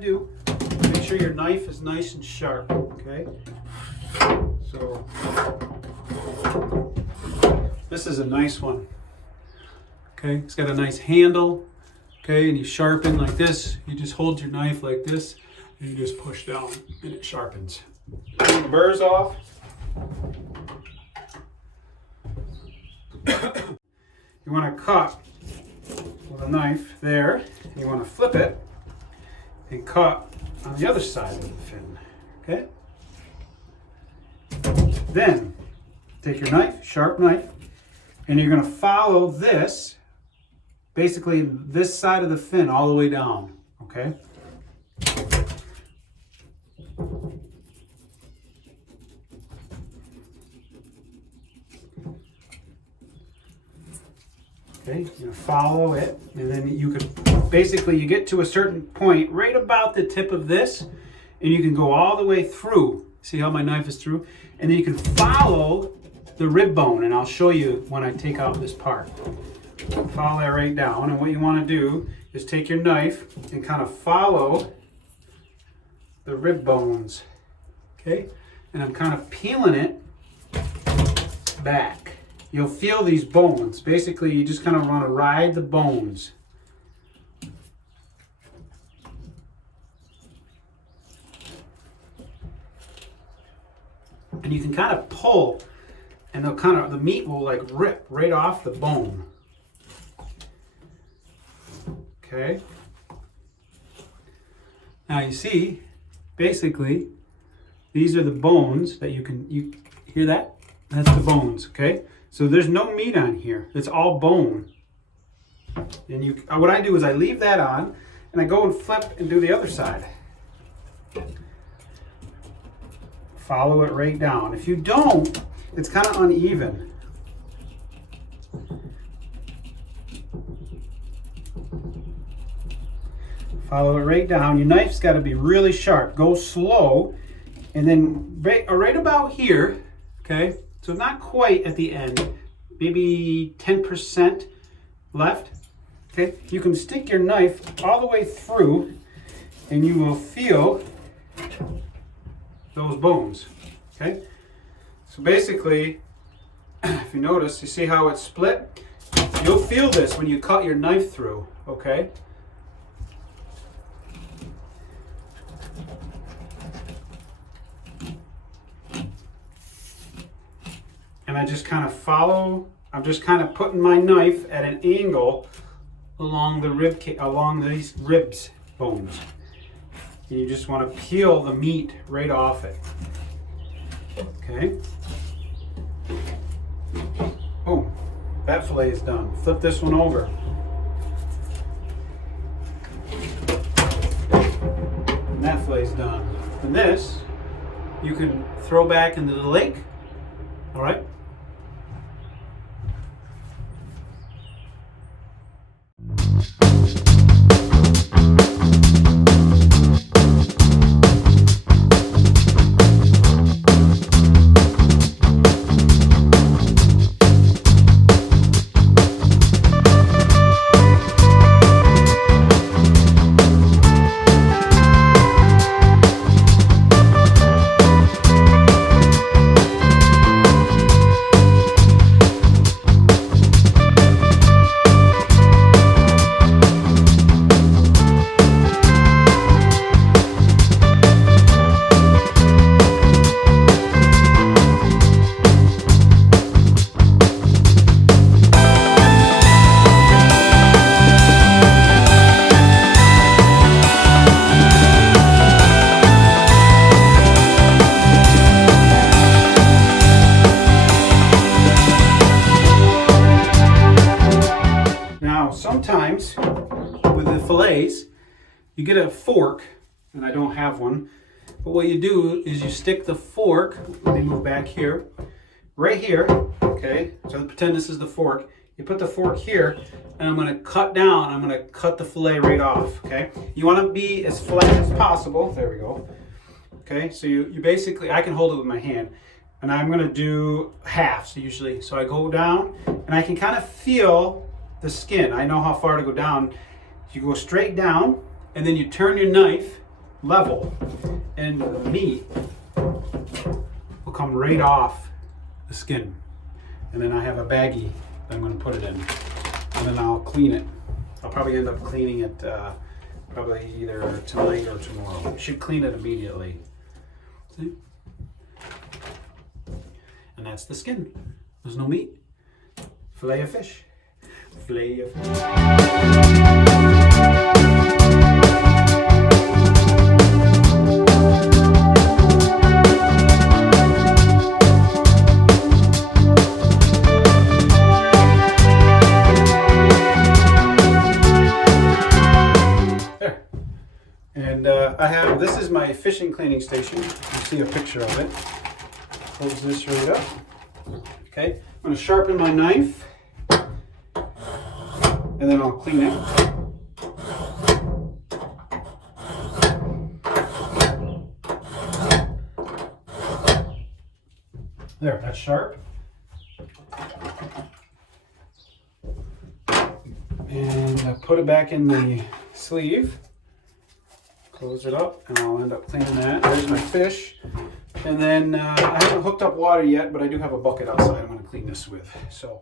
to do, make sure your knife is nice and sharp, okay? So, this is a nice one, okay? It's got a nice handle, okay? And you sharpen like this. You just hold your knife like this, and you just push down, and it sharpens. Clean the burrs off. You want to cut with a knife there. You want to flip it and cut on the other side of the fin, okay? Then take your knife, sharp knife, and you're going to follow this, basically this side of the fin all the way down, okay? Okay, you follow it, and then you could basically, you get to a certain point right about the tip of this, and you can go all the way through. See how my knife is through? And then you can follow the rib bone, and I'll show you when I take out this part. Follow that right down, and what you want to do is take your knife and kind of follow the rib bones, okay? And I'm kind of peeling it back. You'll feel these bones. Basically, you just kind of want to ride the bones. And you can kind of pull, and they'll kind of, the meat will like rip right off the bone. Okay. Now you see, basically, these are the bones that you hear that? That's the bones, okay? So there's no meat on here. It's all bone. And what I do is I leave that on, and I go and flip and do the other side. Follow it right down. If you don't, it's kind of uneven. Follow it right down. Your knife's got to be really sharp. Go slow, and then right about here, okay? So not quite at the end, maybe 10% left, okay? You can stick your knife all the way through, and you will feel those bones, okay? So basically, if you notice, you see how it's split? You'll feel this when you cut your knife through, okay? And I just kind of follow, I'm just kind of putting my knife at an angle along the along these ribs bones. And you just want to peel the meat right off it. Okay. Boom. That fillet is done. Flip this one over. And that fillet is done. And this, you can throw back into the lake. All right. Sometimes with the fillets, you get a fork, and I don't have one, but what you do is you stick the fork, let me move back here, right here, okay, so pretend this is the fork, you put the fork here, and I'm going to cut down, I'm going to cut the fillet right off, okay, you want to be as flat as possible, there we go, okay, so you basically, I can hold it with my hand, and I'm going to do halves usually, so I go down, and I can kind of feel the skin. I know how far to go down. You go straight down, and then you turn your knife, level, and the meat will come right off the skin. And then I have a baggie that I'm going to put it in, and then I'll clean it. I'll probably end up cleaning it probably either tonight or tomorrow. I should clean it immediately. See? And that's the skin. There's no meat. Fillet of fish. Fillet of fish. And this is my fishing cleaning station. You see a picture of it. Close this right up. Okay, I'm going to sharpen my knife, and then I'll clean it. There, that's sharp. And I put it back in the sleeve. Close it up, and I'll end up cleaning that. There's my fish. And then I haven't hooked up water yet, but I do have a bucket outside I'm going to clean this with. So